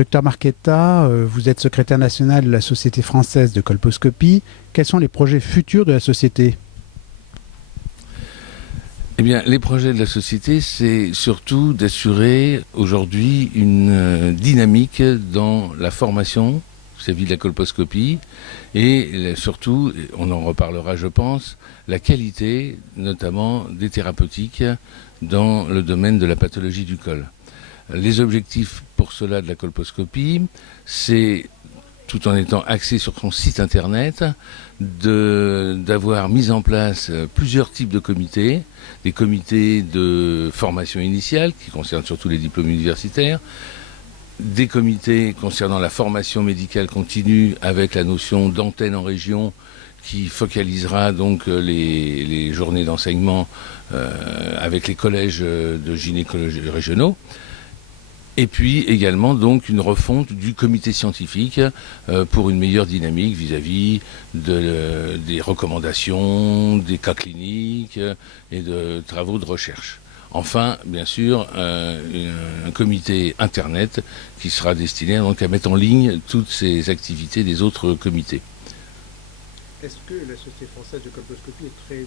Docteur Marquetta, vous êtes secrétaire national de la Société française de colposcopie. Quels sont les projets futurs de la société ? Eh bien, les projets de la société, c'est surtout d'assurer aujourd'hui une dynamique dans la formation vis-à-vis de la colposcopie et surtout, on en reparlera je pense, la qualité notamment des thérapeutiques dans le domaine de la pathologie du col. Les objectifs pour cela de la colposcopie, c'est, tout en étant axé sur son site internet, d'avoir mis en place plusieurs types de comités, des comités de formation initiale qui concernent surtout les diplômes universitaires, des comités concernant la formation médicale continue avec la notion d'antenne en région qui focalisera donc les journées d'enseignement avec les collèges de gynécologie régionaux. Et puis également donc une refonte du comité scientifique pour une meilleure dynamique vis-à-vis des recommandations, des cas cliniques et de travaux de recherche. Enfin, bien sûr, un comité internet qui sera destiné donc à mettre en ligne toutes ces activités des autres comités. Est-ce que la Société française de colposcopie est très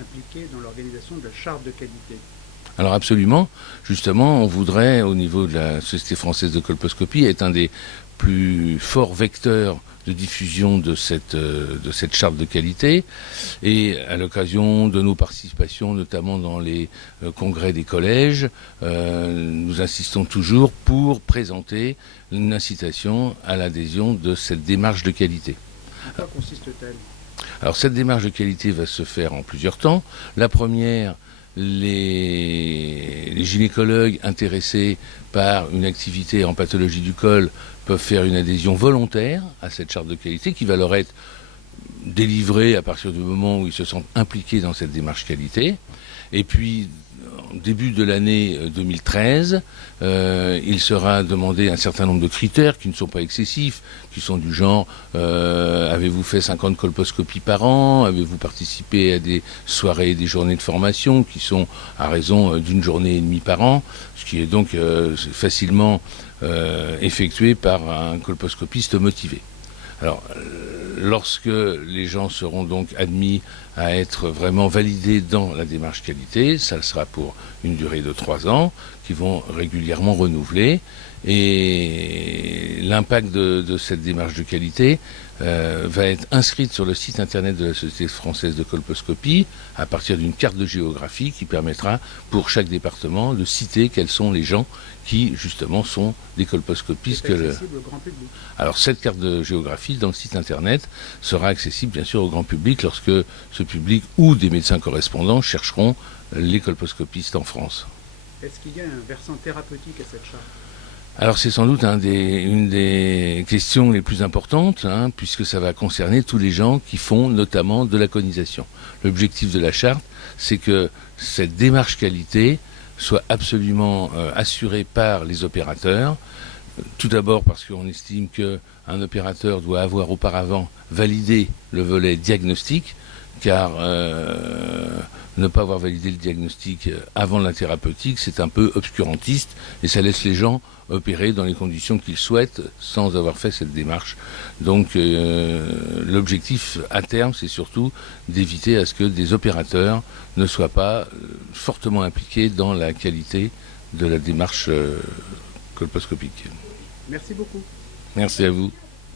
impliquée dans l'organisation de la charte de qualité ? Alors absolument, justement, on voudrait, au niveau de la Société française de colposcopie, être un des plus forts vecteurs de diffusion de cette charte de qualité. Et à l'occasion de nos participations, notamment dans les congrès des collèges, nous insistons toujours pour présenter une incitation à l'adhésion de cette démarche de qualité. En quoi consiste-t-elle ? Alors cette démarche de qualité va se faire en plusieurs temps. La première, les gynécologues intéressés par une activité en pathologie du col peuvent faire une adhésion volontaire à cette charte de qualité qui va leur être délivrée à partir du moment où ils se sentent impliqués dans cette démarche qualité. Et puis, en début de l'année 2013, il sera demandé un certain nombre de critères qui ne sont pas excessifs, qui sont du genre avez-vous fait 50 colposcopies par an, avez-vous participé à des soirées et des journées de formation qui sont à raison d'une journée et demie par an, ce qui est donc facilement effectué par un colposcopiste motivé. Alors, lorsque les gens seront donc admis à être vraiment validés dans la démarche qualité, ça sera pour une durée de 3 ans, qui vont régulièrement renouveler. Et l'impact de cette démarche de qualité va être inscrite sur le site internet de la Société française de colposcopie à partir d'une carte de géographie qui permettra pour chaque département de citer quels sont les gens qui justement sont des colposcopistes. C'est accessible au grand public. Alors cette carte de géographie dans le site internet sera accessible bien sûr au grand public lorsque ce public ou des médecins correspondants chercheront les colposcopistes en France. Est-ce qu'il y a un versant thérapeutique à cette charte ? Alors c'est sans doute une des questions les plus importantes, puisque ça va concerner tous les gens qui font notamment de la conisation. L'objectif de la charte, c'est que cette démarche qualité soit absolument assurée par les opérateurs. Tout d'abord parce qu'on estime qu'un opérateur doit avoir auparavant validé le volet diagnostic, car ne pas avoir validé le diagnostic avant la thérapeutique, c'est un peu obscurantiste et ça laisse les gens opérer dans les conditions qu'ils souhaitent sans avoir fait cette démarche. Donc l'objectif à terme, c'est surtout d'éviter à ce que des opérateurs ne soient pas fortement impliqués dans la qualité de la démarche colposcopique. Merci beaucoup. Merci à vous.